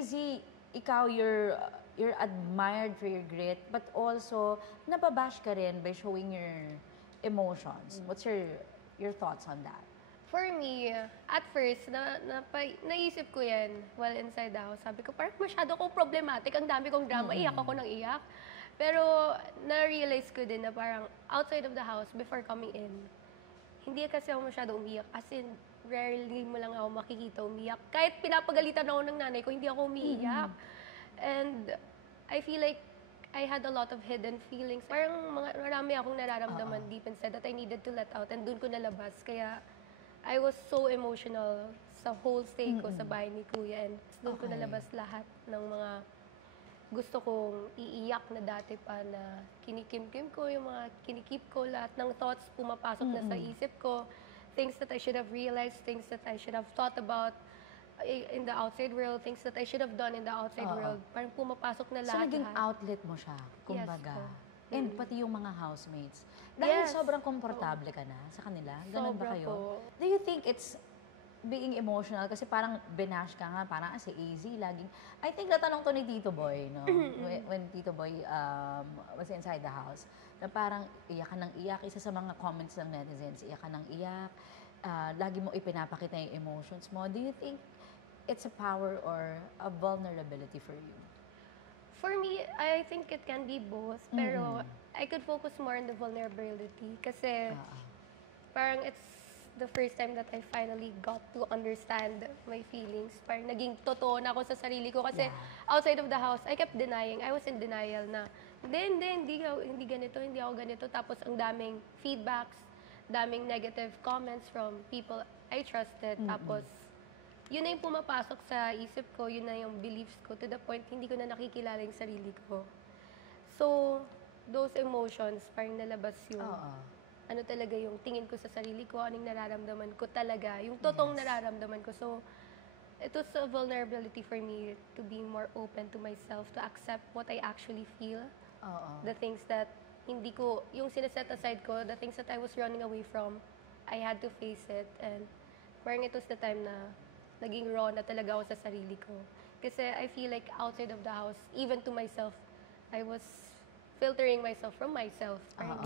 AZ, ikaw, you're admired for your grit, but also, nababash ka rin by showing your emotions. What's your thoughts on that? For me, at first, naisip ko yan while inside the house. Sabi ko, parang masyado ko problematic. Ang dami kong drama. Iyak ako ng iyak. Pero, na-realize ko din na parang outside of the house, before coming in, hindi kasi ako masyado umiyak. As in, rarely mo lang ako makikita umiyak. Kahit pinapagalitan ako ng nanay ko, hindi ako umiiyak. And I feel like I had a lot of hidden feelings. Parang marami akong nararamdaman deep inside that I needed to let out. And doon ko nalabas. Kaya I was so emotional sa whole stay ko sa bahay ni Kuya. And doon ko nalabas lahat ng mga gusto kong iiyak na dati pa na kinikimkim ko, yung mga kinikip ko, lahat ng thoughts pumapasok na sa isip ko. Things that I should have realized, things that I should have thought about in the outside world, things that I should have done in the outside world. Parang pumapasok na lahat. So, naging outlet mo siya, kumbaga. Yes, And pati yung mga housemates. Dahil sobrang komportable ka na sa kanila. Ganun ba Sobra kayo? po. Do you think it's being emotional? Kasi parang binash ka nga, parang si AZ laging... I think natanong to ni Tito Boy, no? When Tito Boy was inside the house, na parang iyak ka ng iyak. Isa sa mga comments ng netizens, iyak ka ng iyak. Lagi mo ipinapakita yung emotions mo. Do you think it's a power or a vulnerability for you? For me, I think it can be both. Pero I could focus more on the vulnerability. Kasi parang it's the first time that I finally got to understand my feelings. Parang naging totoo na ako sa sarili ko. Kasi outside of the house, I kept denying. I was in denial na, hindi ganito, hindi ako ganito. Tapos ang daming feedbacks, daming negative comments from people I trusted. Tapos, yun na yung pumapasok sa isip ko, yun na yung beliefs ko, to the point, hindi ko na nakikilala yung sarili ko. So, those emotions, parang nalabas yung, ano talaga yung tingin ko sa sarili ko, anong nararamdaman ko talaga, yung totoong nararamdaman ko. So, it was a vulnerability for me to be more open to myself, to accept what I actually feel. The things that hindi ko, yung sineset aside ko, the things that I was running away from, I had to face it. And parang it was the time na naging raw na talaga ako sa sarili ko. Kasi I feel like outside of the house, even to myself, I was filtering myself from myself. Parang